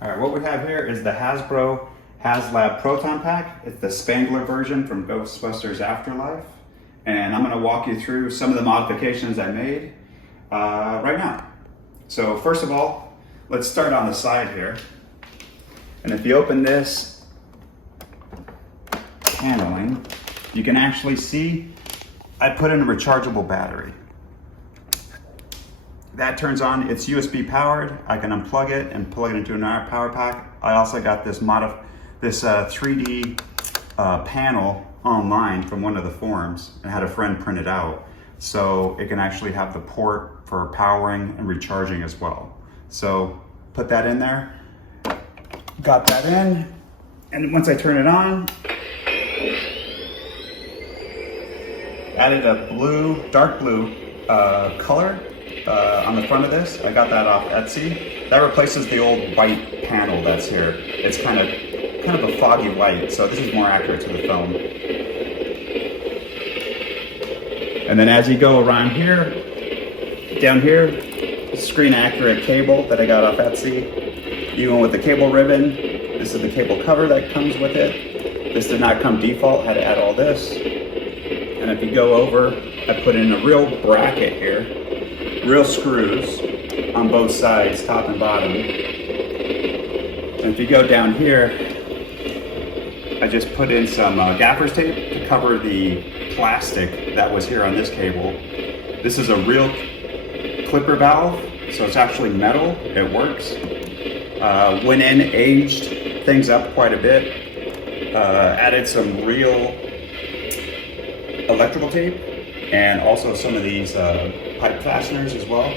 All right, what we have here is the hasbro haslab proton pack. It's the spengler version from Ghostbusters Afterlife. And I'm gonna walk you through some of the modifications I made right now. So first of all, let's start on the side here. And if you open this paneling, you can actually see I put in a rechargeable battery. That turns on, it's USB powered. I can unplug it and plug it into another power pack. I also got this 3D panel online from one of the forums and had a friend print it out. So it can actually have the port for powering and recharging as well. So put that in there, got that in, and once I turn it on, added a dark blue color on the front of this. I got that off Etsy. That replaces the old white panel that's here. It's kind of a foggy white, so this is more accurate to the film. And then as you go around here, down here, screen accurate cable that I got off Etsy. Even with the cable ribbon, this is the cable cover that comes with it. This did not come default, had to add all this. And if you go over, I put in a real bracket here, real screws on both sides, top and bottom. And if you go down here, I just put in some gaffer's tape to cover the plastic that was here on this cable. This is a real clipper valve, so it's actually metal, it works. Went in, aged things up quite a bit, added some real electrical tape and also some of these pipe fasteners as well.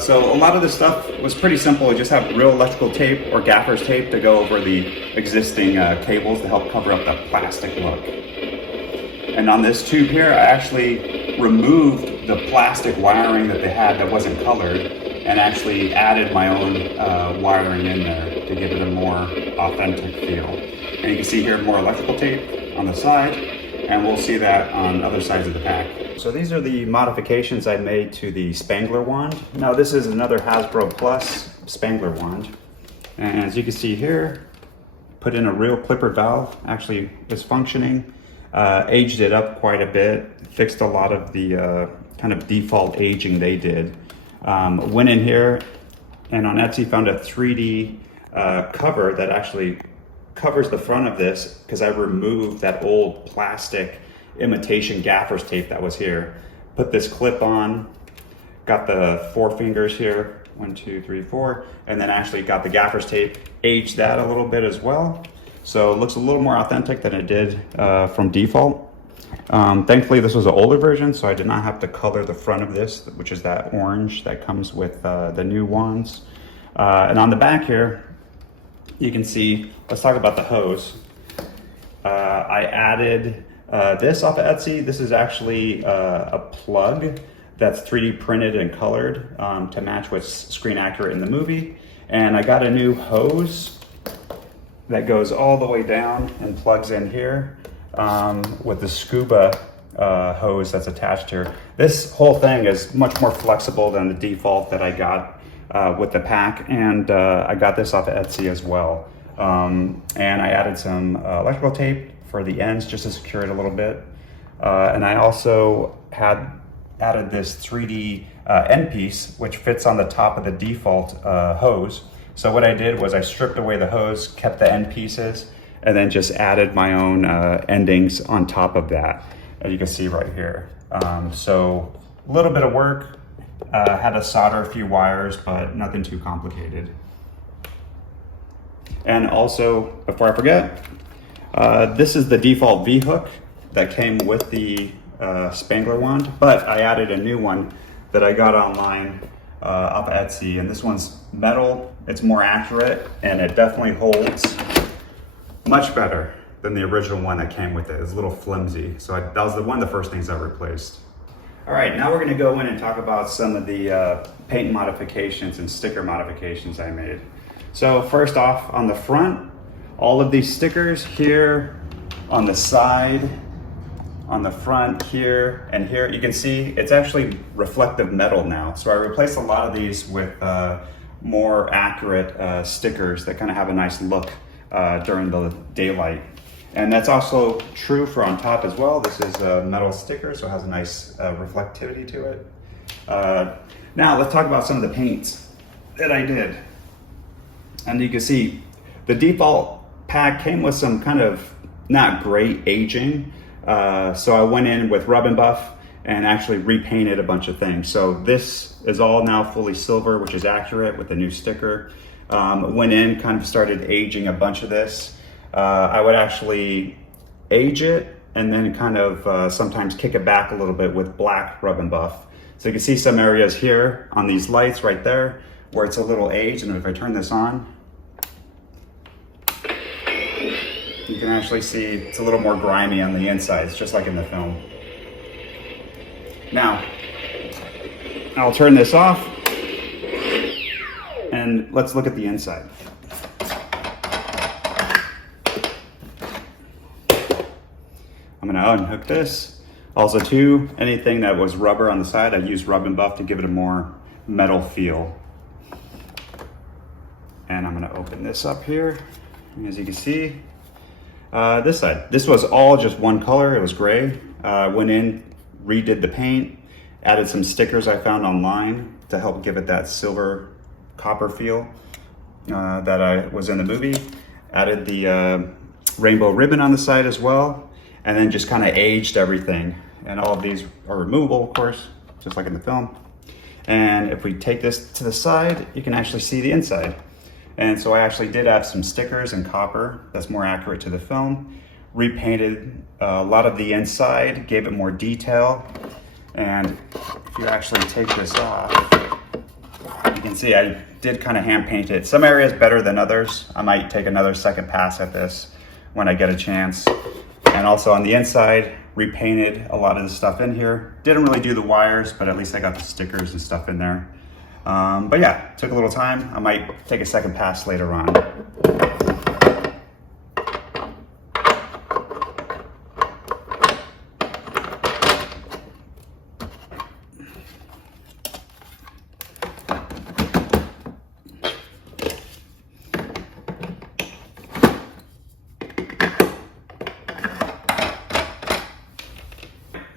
So a lot of this stuff was pretty simple. You just have real electrical tape or gaffer's tape to go over the existing cables to help cover up that plastic look. And on this tube here, I actually removed the plastic wiring that they had that wasn't colored and actually added my own wiring in there to give it a more authentic feel. And you can see here more electrical tape on the side, and we'll see that on other sides of the pack. So these are the modifications I made to the spengler wand. Now this is another Hasbro Plus spengler wand. And as you can see here, put in a real clipper valve, actually is functioning. Aged it up quite a bit, fixed a lot of the kind of default aging they did. Went in here and on Etsy found a 3D cover that actually covers the front of this because I removed that old plastic imitation gaffer's tape that was here. Put this clip on, got the 4 fingers here, 1, 2, 3, 4, and then actually got the gaffer's tape, aged that a little bit as well. So it looks a little more authentic than it did from default. Thankfully this was an older version, so I did not have to color the front of this, which is that orange that comes with the new wands. And on the back here, you can see, let's talk about the hose. I added this off of Etsy. This is actually a plug that's 3D printed and colored to match what's screen accurate in the movie. And I got a new hose that goes all the way down and plugs in here with the scuba hose that's attached here. This whole thing is much more flexible than the default that I got with the pack, and I got this off of Etsy as well. And I added some electrical tape for the ends just to secure it a little bit. And I also added this 3D end piece, which fits on the top of the default hose. So what I did was I stripped away the hose, kept the end pieces, and then just added my own endings on top of that, as you can see right here. So a little bit of work, had to solder a few wires, but nothing too complicated. And also, before I forget, this is the default V-hook that came with the spengler wand, but I added a new one that I got online off of Etsy, and this one's metal. It's more accurate, and it definitely holds much better than the original one that came with it. It's a little flimsy, so that was one of the first things I replaced. All right, now we're gonna go in and talk about some of the paint modifications and sticker modifications I made. So first off, on the front, all of these stickers here, on the side, on the front here and here, you can see it's actually reflective metal now. So I replaced a lot of these with more accurate stickers that kind of have a nice look during the daylight. And that's also true for on top as well. This is a metal sticker, so it has a nice reflectivity to it. Now let's talk about some of the paints that I did. And you can see the default pack came with some kind of not great aging. So I went in with Rub and Buff and actually repainted a bunch of things. So this is all now fully silver, which is accurate with the new sticker. Went in, kind of started aging a bunch of this. I would actually age it and then kind of sometimes kick it back a little bit with black Rub and Buff. So you can see some areas here on these lights right there where it's a little aged, and if I turn this on, you can actually see it's a little more grimy on the insides, just like in the film. Now, I'll turn this off and let's look at the inside. I'm gonna unhook this. Also too, anything that was rubber on the side, I used Rub and Buff to give it a more metal feel. And I'm gonna open this up here. And as you can see, this side, this was all just one color, it was gray. Went in, redid the paint, added some stickers I found online to help give it that silver copper feel that I was in the movie. Added the rainbow ribbon on the side as well, and then just kind of aged everything. And all of these are removable, of course, just like in the film. And if we take this to the side, you can actually see the inside. And so I actually did add some stickers in copper that's more accurate to the film. Repainted a lot of the inside, gave it more detail. And if you actually take this off, you can see I did kind of hand paint it. Some areas better than others. I might take another second pass at this when I get a chance. And also on the inside, repainted a lot of the stuff in here. Didn't really do the wires, but at least I got the stickers and stuff in there. But yeah, took a little time. I might take a second pass later on.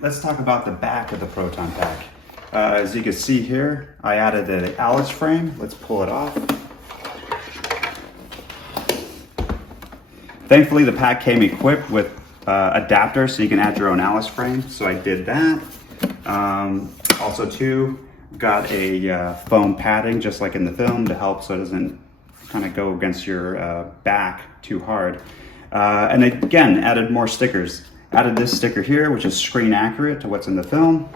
Let's talk about the back of the Proton Pack. As you can see here, I added an Alice frame. Let's pull it off. Thankfully, the pack came equipped with adapters so you can add your own Alice frame. So I did that. Also too, got a foam padding just like in the film to help so it doesn't kind of go against your back too hard. And again, added more stickers. Added this sticker here, which is screen accurate to what's in the film.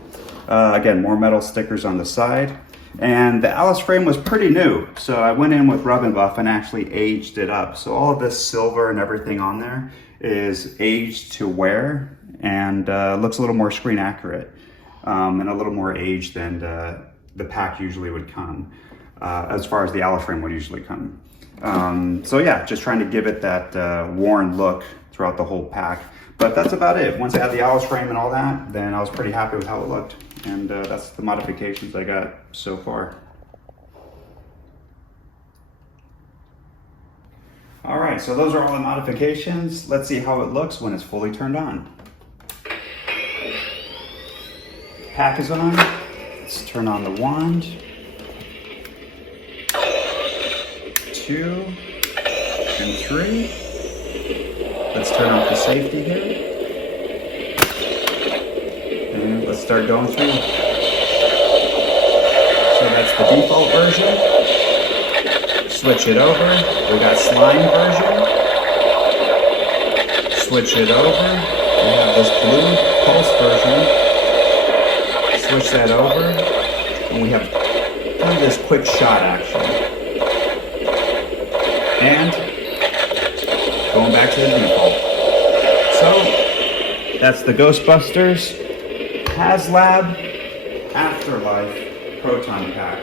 Again, more metal stickers on the side. And the Alice frame was pretty new, so I went in with Rub and Buff and actually aged it up. So all of this silver and everything on there is aged to wear and looks a little more screen accurate and a little more aged than the pack usually would come, as far as the Alice frame would usually come. So yeah, just trying to give it that worn look throughout the whole pack. But that's about it. Once I had the Alice frame and all that, then I was pretty happy with how it looked. And that's the modifications I got so far. All right, so those are all the modifications. Let's see how it looks when it's fully turned on. Pack is on. Let's turn on the wand. 2 and 3. Let's turn off the safety here. And let's start going through. So that's the default version. Switch it over. We got slime version. Switch it over. We have this blue pulse version. Switch that over. And we have kind of this quick shot action. And going back to the default. So that's the Ghostbusters haslab Afterlife Proton Pack.